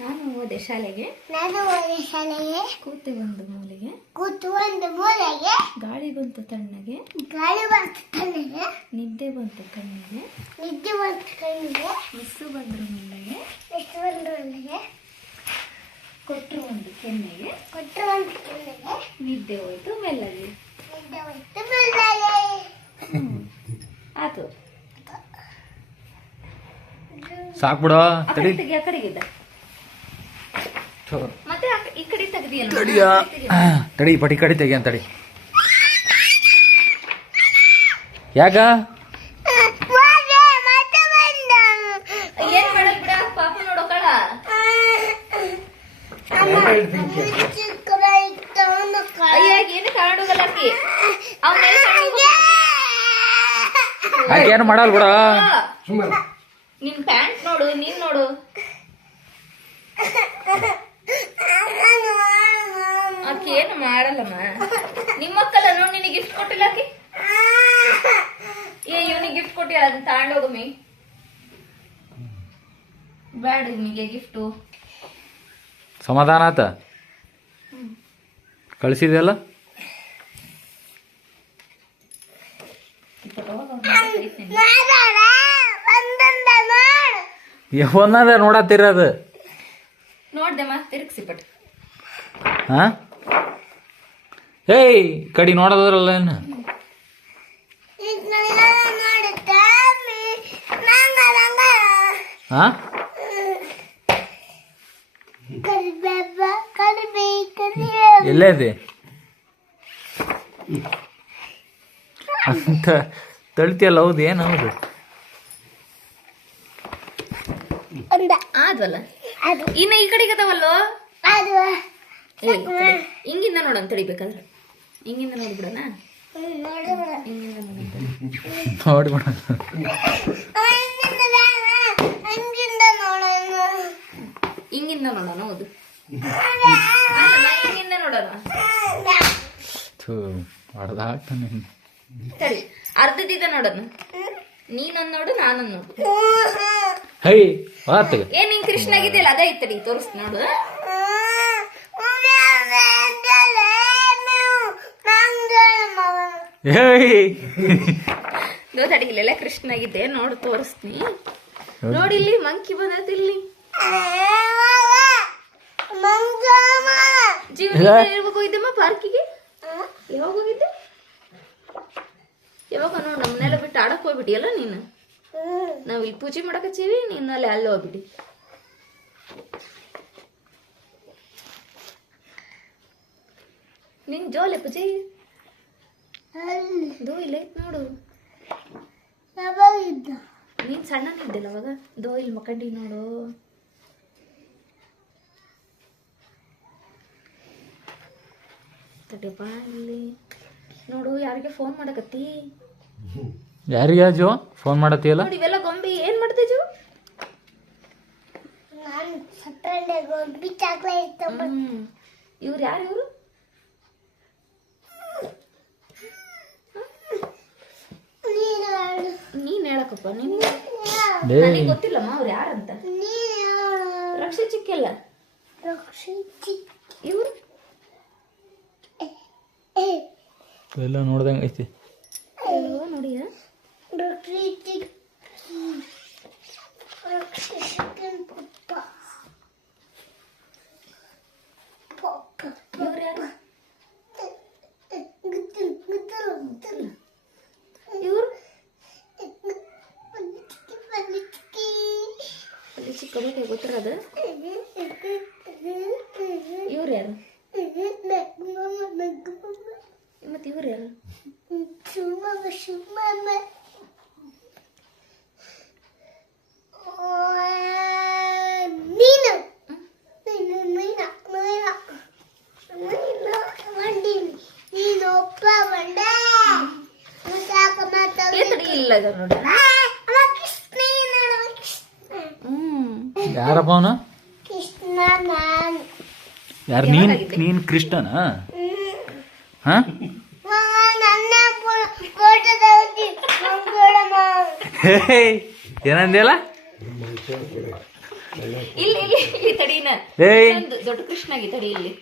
ನಾನು ಹೋದೆ ಶಾಲೆಗೆ ಕೂತೆ ಒಂದು ಮೂಲೆಗೆ ಗಾಳಿ ಬಂತು ತಣ್ಣಗೆ ನಿದ್ದೆ ಬಂತು ಕಣ್ಣಿಗೆ ಮಿಸ್ಸು ಬಂದ್ರು ಮೆಲ್ಲಗೆ ಕೊಟ್ಟರು ಒಂದು ಕೆನ್ನೆಗೆ ನಿದ್ದೆ ಹೋಯ್ತು ಮೆಲ್ಲಗೆ ಆತು ಸಾಕ್ಬಿಡ ತಡಿ ಆ ಕಡೆಗಿದ್ದ ಮತ್ತೆ ಈ ಕಡೆ ತೆಗ್ದಿಯಲ್ಲ ತಡಿ ಪಟಿ ಕಡಿ ತೆಗಿ ಅಂತಡಿ ಯಾಕ ಏನ್ ಮಾಡಲ್ ಬಿಡ ಪಾಪ ನೋಡೋಕಳ ಅಯ್ಯ ಏನು ಕಾಣೋಗಲ್ಲ ಆಕೆ ಏನು ಮಾಡಲ್ ಬಿಡ ನಿನ್ ಪ್ಯಾಂಟ್ ನೋಡು ನೀನ್ ನೋಡು ಆಕೆ ಏನು ಮಾಡಲ್ಲಮ್ಮ ನಿಮ್ಮಕ್ಕಲ್ಲ ನೋಡಿ ನಿನಗೆ ಗಿಫ್ಟ್ ಕೊಟ್ಟಿಲ್ಲ ಆಕೆ ಇವನಿಗೆ ಗಿಫ್ಟ್ ಕೊಟ್ಟಿಲ್ಲ ಅದನ್ನ ತಗೊಂಡೋಗಮ್ಮಿ ಬೇಡ ನಿಮಗೆ ಗಿಫ್ಟು ಸಮಾಧಾನ ಆತ ಕಳಿಸಿದೆಲ್ಲ ಒಂದ ನೋಡತ್ತಿರೋದು ನೋಡ್ದೆಮ್ಮ ತಿರುಗಿಸಿ ಪಟ್ಟು ಹಾ ಏಯ್ ಕಡಿ ನೋಡೋದ್ರಲ್ಲ ಏನು ಹಾ ಎಲ್ಲೇ ಇದೆ ಅಂತ ತಳ್ತಿಯಲ್ಲ ಹೌದು ಏನು ಹೌದು ಆದ್ವಲ್ಲ ಇನ್ನ ಈ ಕಡೆಗೆ ಅದಾವಲ್ಲೋ ಹಿಂಗಿಂದ ನೋಡೋಣ ತಡಿಬೇಕಾದ್ರೆ ಹಿಂಗಿಂದ ನೋಡ್ಬಿಡೋಣ ನೋಡ್ಬಿಡ ಹಿಂಗಿಂದ ನೋಡೋಣ ಹೌದು ಹಿಂಗಿಂದ ನೋಡೋಣ ಹೊಡೆದ ಹಾಕ್ತಾನೆ ಸರಿ ಅರ್ಧದಿದ್ದ ನೋಡೋಣ ನೀನೊಂದು ನೋಡು ನಾನೊಂದು ನೋಡು ಹೈ ಆತ ಏನ್ ಹಿಂಗ್ ಕೃಷ್ಣ ಆಗಿದೆಯಲ್ಲ ಅದೇ ಐತಡಿ ತೋರಿಸ್ ನೋಡು ತಡಿಗಿಲ್ಲ ಕೃಷ್ಣ ಆಗಿದೆ ನೋಡು ತೋರಿಸ್ತೀನಿ ನೋಡಿ ಇಲ್ಲಿ ಮಂಕಿ ಬಂದೈತಿ ಇಲ್ಲಿ ಜೀವನ ಯಾವಾಗ ಹೋಗಿದ್ದಮ್ಮ ಪಾರ್ಕಿಗೆ ಯಾವಾಗ ಹೋಗಿದ್ದೆ ಯಾವಾಗ ನೋಡು ನಮ್ಮನ್ನೆಲ್ಲ ಬಿಟ್ಟು ಆಡಕ್ ಹೋಗ್ಬಿಟ್ಟಿಯಲ್ಲ ನೀನು ನಾವ್ ಇಲ್ಲಿ ಪೂಜೆ ಮಾಡಕ್ ಹಚ್ಚೀವಿ ನೀನು ಅಲ್ಲಿ ಹೋಗ್ಬಿಡಿ ನಿನ್ ಜೋಲೆ ಪೂಜೆ ದೋ ಇಲ್ಲ ನೋಡು ನೀನ್ ಸಣ್ಣನಿದ್ದಲ್ಲ ಅವಾಗ ದೋ ಇಲ್ಲಿ ಮಕ್ಕಂಡಿ ನೋಡು ತಡೆಪ್ಪ ಇಲ್ಲಿ ನೋಡು ಯಾರಿಗೆ ಫೋನ್ ಮಾಡಕತ್ತಿ ಯಾರಿಗೆ ಜೋ ಫೋನ್ ಮಾಡತ್ತೀಯಲ್ಲ ನೋಡಿ ಇವೆಲ್ಲ ಗೊಂಬೆ ಏನ್ ಮಾಡ್ತೀವಿ ಜೋ ಇವ್ರು ಯಾರು ಇವ್ರು ನೀನ್ ಹೇಳಕಪ್ಪ ನನಗೆ ಗೊತ್ತಿಲ್ಲಮ್ಮ ಅವ್ರು ಯಾರಂತ ರಕ್ಷಿ ಚಿಕ್ಕಿಲ್ಲ ಇವ್ರು ಎಲ್ಲ ನೋಡ್ದಂಗೆ ಐತಿ ನೋಡಿ ಇವ್ರು ಯಾರು ಇವ್ರು ಅಲ್ಲಿ ಚಿಕ್ಕ ಗೊತ್ತಿರೋದು ಇವ್ರು ಯಾರು ಮತ್ತೆ ಇವ್ರು ಯಾರು ಇಲ್ಲ ನೋಡಿ ಯಾರಪ್ಪ ಅವನು ಯಾರು ನೀನ್ ಕೃಷ್ಣನಾ ಹಾ ಏನಂದಿಲ್ಲ ಇಲ್ಲಿ ಇಲ್ಲಿ ಇಲ್ಲಿ ತಡೀನ ಏಯ್ ದೊಡ್ಡ ಕೃಷ್ಣಾಗಿ ತಡಿ ಇಲ್ಲಿ